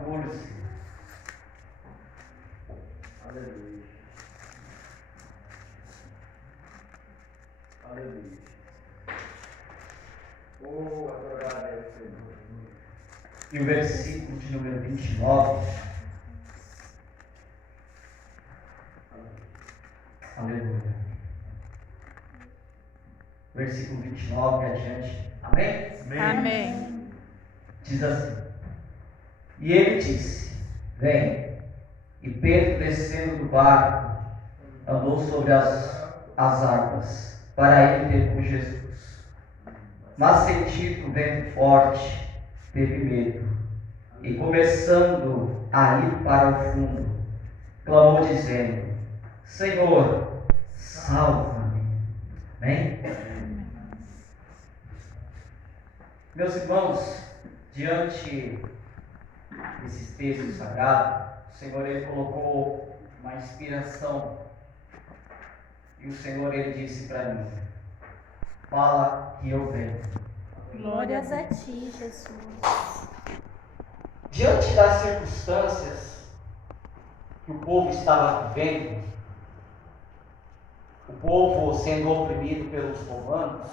14. Aleluia. Aleluia. Oh, adorado é o Senhor. E o versículo de número 29. Aleluia. Versículo 29 adiante. Amém? Amém. Diz assim: E ele disse: Vem. E Pedro, descendo do barco, andou sobre as águas, para ir ter com Jesus. Mas sentindo o vento forte, teve medo, e começando a ir para o fundo, clamou dizendo: Senhor, salva-me. Amém? Meus irmãos, diante desses textos sagrados, o Senhor ele colocou uma inspiração. E o Senhor ele disse para mim: fala que eu venho. Glórias a ti, Jesus. Diante das circunstâncias que o povo estava vivendo, o povo sendo oprimido pelos romanos,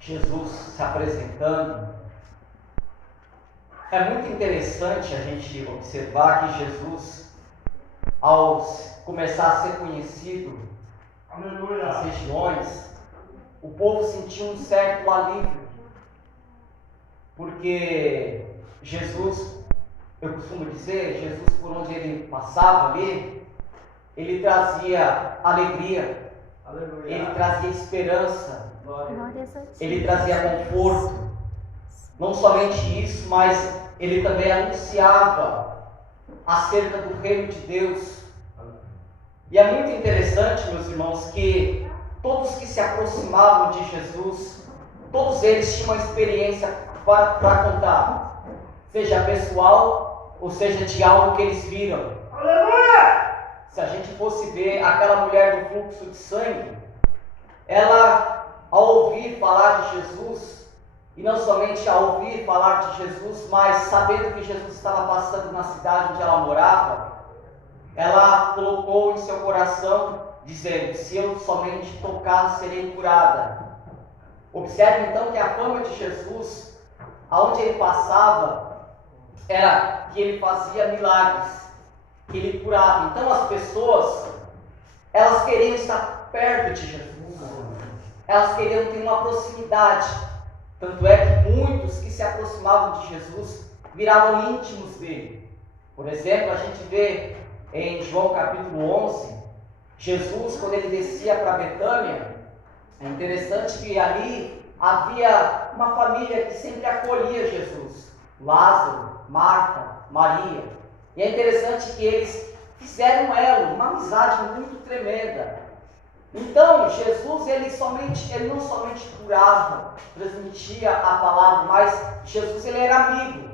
Jesus se apresentando, é muito interessante a gente observar que Jesus, ao começar a ser conhecido nas regiões, o povo sentiu um certo alívio, porque Jesus, eu costumo dizer, Jesus por onde ele passava ali, ele trazia alegria, ele trazia esperança, ele trazia conforto. Não somente isso, mas ele também anunciava acerca do reino de Deus. E é muito interessante, meus irmãos, que todos que se aproximavam de Jesus, todos eles tinham uma experiência para contar, seja pessoal ou seja de algo que eles viram. Aleluia! Se a gente fosse ver aquela mulher do fluxo de sangue, ela, ao ouvir falar de Jesus, e não somente ao ouvir falar de Jesus, mas sabendo que Jesus estava passando na cidade onde ela morava, ela colocou em seu coração, dizendo: se eu somente tocar, serei curada. Observe então que a fama de Jesus, aonde ele passava, era que ele fazia milagres, que ele curava. Então as pessoas, elas queriam estar perto de Jesus, elas queriam ter uma proximidade. Tanto é que muitos que se aproximavam de Jesus viravam íntimos dele. Por exemplo, a gente vê em João capítulo 11, Jesus, quando ele descia para Betânia, é interessante que ali havia uma família que sempre acolhia Jesus: Lázaro, Marta, Maria. E é interessante que eles fizeram um elo, uma amizade muito tremenda. Então, Jesus, ele não somente curava, transmitia a palavra, mas Jesus, ele era amigo.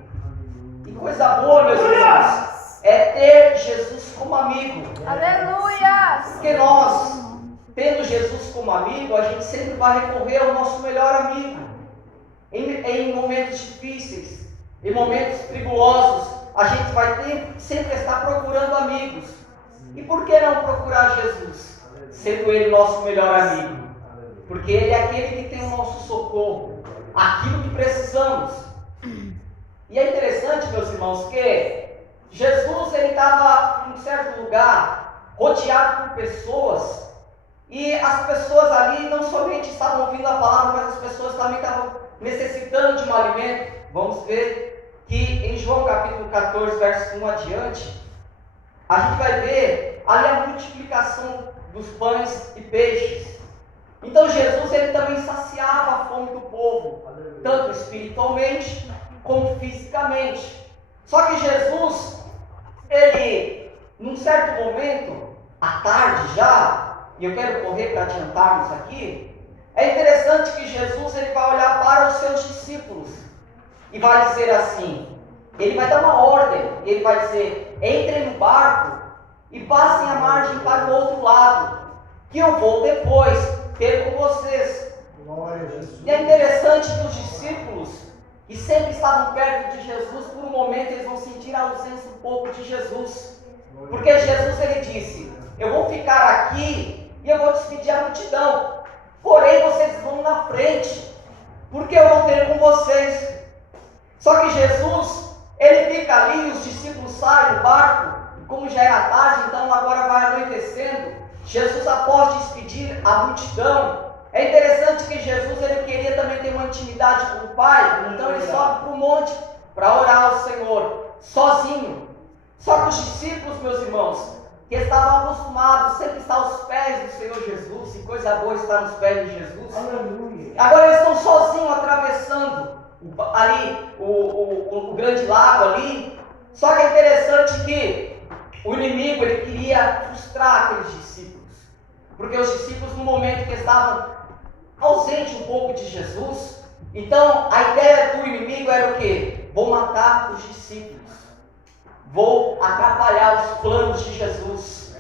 E coisa boa, meus irmãos, é ter Jesus como amigo. Aleluia! Porque nós, tendo Jesus como amigo, a gente sempre vai recorrer ao nosso melhor amigo. Em momentos difíceis, em momentos tribulosos, a gente vai sempre estar procurando amigos. E por que não procurar Jesus? Sendo ele nosso melhor amigo, porque ele é aquele que tem o nosso socorro, aquilo que precisamos. E é interessante, meus irmãos, que Jesus ele estava em um certo lugar, rodeado por pessoas, e as pessoas ali não somente estavam ouvindo a palavra, mas as pessoas também estavam necessitando de um alimento. Vamos ver que em João capítulo 14, verso 1 adiante, a gente vai ver ali a multiplicação dos pães e peixes. Então Jesus ele também saciava a fome do povo, tanto espiritualmente como fisicamente. Só que Jesus, ele, num certo momento, à tarde já, e eu quero correr para adiantarmos aqui, é interessante que Jesus ele vai olhar para os seus discípulos e vai dizer assim, ele vai dar uma ordem, ele vai dizer: entrem no barco e passem a margem para o outro lado, que eu vou depois ter com vocês. E é interessante que os discípulos, e sempre estavam perto de Jesus, por um momento eles vão sentir a ausência um pouco de Jesus. Porque Jesus ele disse: eu vou ficar aqui e eu vou despedir a multidão, porém vocês vão na frente, porque eu vou ter com vocês. Só que Jesus, ele fica ali, os discípulos saem do barco, e como já era tarde, então agora vai anoitecendo. Jesus, após despedir a multidão, é interessante que Jesus ele queria também ter uma intimidade com o Pai, então ele sobe para o monte para orar ao Senhor, sozinho. Só que os discípulos, meus irmãos, que estavam acostumados sempre estar aos pés do Senhor Jesus, e coisa boa estar nos pés de Jesus, agora eles estão sozinhos atravessando ali o grande lago ali. Só que é interessante que o inimigo ele queria frustrar aqueles discípulos, porque os discípulos no momento que estavam ausentes um pouco de Jesus, então a ideia do inimigo era o quê? Vou matar os discípulos, vou atrapalhar os planos de Jesus.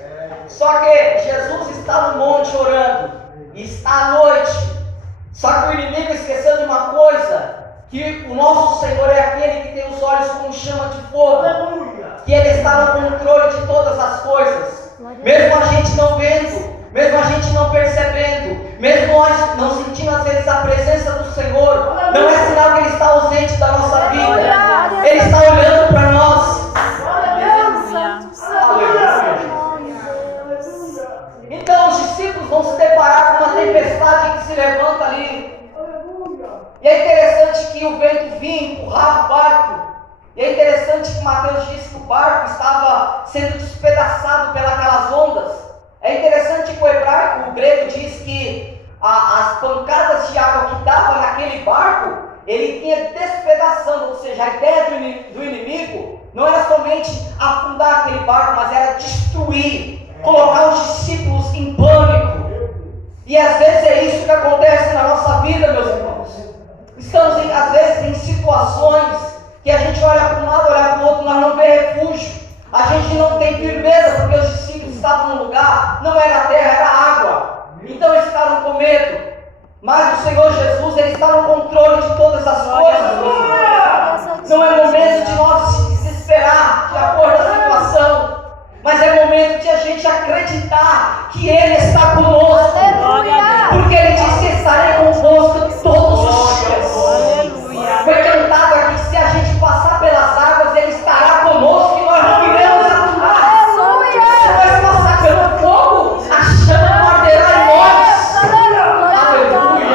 Só que Jesus está no monte orando, e está à noite. Só que o inimigo esqueceu de uma coisa, que o nosso Senhor é aquele que tem os olhos como chama de fogo, que Ele está no controle de todas as coisas, mesmo a gente não vendo, mesmo a gente não percebendo, mesmo nós não sentindo às vezes a presença do Senhor, não é sinal que Ele está ausente da nossa vida, Ele está olhando para nós. Então os discípulos vão se deparar com uma tempestade que se levanta ali. E é interessante que o vento vinha empurrar o barco. E é interessante que Mateus disse que o barco estava sendo despedaçado pelas ondas. É interessante que o grego diz que as pancadas de água que dava naquele barco, ele vinha despedaçando. Ou seja, a ideia do inimigo não era somente afundar aquele barco, mas era destruir, colocar os discípulos em pânico. E às vezes é isso que acontece na nossa vida, meus irmãos. Estamos às vezes em situações que a gente olha para um lado, olha para o outro, nós não vemos refúgio. A gente não tem firmeza, porque os discípulos estavam num lugar, não era terra, era água. Então eles ficaram com medo. Mas o Senhor Jesus, Ele está no controle de todas as coisas. Não é momento de nós se desesperar de acordo com a situação, mas é momento de a gente acreditar que Ele está conosco. Porque Ele disse que estarei convosco todos os dias. Foi cantado aqui que se a gente passar pelas águas, Ele estará conosco e nós não iremos afundar. Se nós passar pelo fogo, a chama não arderá em nós. Aleluia.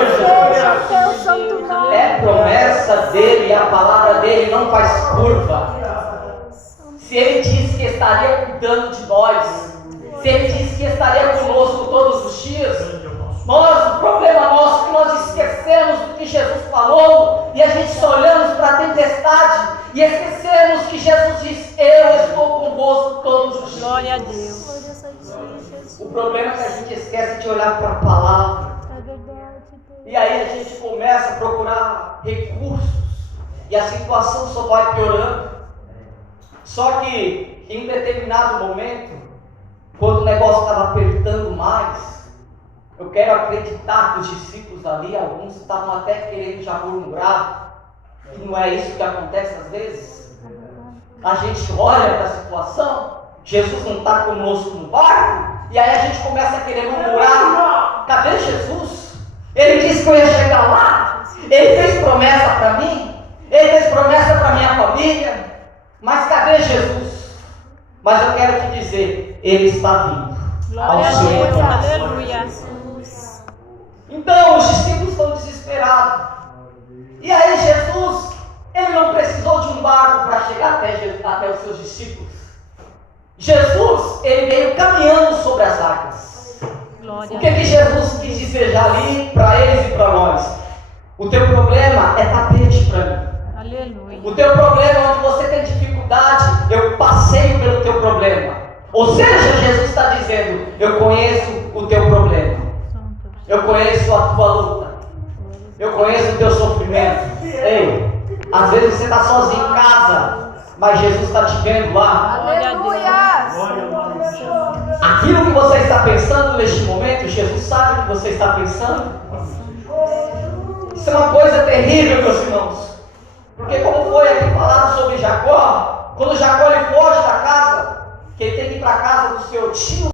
É promessa dEle, a palavra dEle não faz curva. Se Ele disse que estaria cuidando de nós, se Ele disse que estaria conosco todos os dias, o problema nosso é que nós esquecemos do que Jesus falou, e a gente só olhamos para a tempestade, e esquecemos que Jesus disse: eu estou convosco todos os dias. Glória a Deus. O problema é que a gente esquece de olhar para a palavra, e aí a gente começa a procurar recursos, e a situação só vai piorando. Só que em um determinado momento, quando o negócio estava apertando mais, eu quero acreditar que os discípulos ali, alguns estavam até querendo já murmurar, e não é isso que acontece às vezes. A gente olha para a situação, Jesus não está conosco no barco, e aí a gente começa a querer murmurar: cadê Jesus? Ele disse que eu ia chegar lá, Ele fez promessa para mim, Ele fez promessa para minha família, mas cadê Jesus? Mas eu quero te dizer, Ele está vindo. Glória a Deus, aleluia. Então os discípulos estão desesperados. E aí Jesus, Ele não precisou de um barco para chegar até os seus discípulos. Jesus, Ele veio caminhando sobre as águas. O que Jesus quis dizer já ali para eles e para nós? O teu problema é tapete para mim. Aleluia. O teu problema, onde você tem dificuldade, eu passeio pelo teu problema. Ou seja, Jesus está dizendo: eu conheço o teu problema, eu conheço a tua luta, eu conheço o teu sofrimento. Ei, às vezes você está sozinho em casa, mas Jesus está te vendo lá. Aleluia. Aquilo que você está pensando neste momento, Jesus sabe o que você está pensando. Isso é uma coisa terrível, meus irmãos. Porque como foi aqui falado sobre Jacó, quando Jacó ele foge da casa, que ele tem que ir para a casa do seu tio,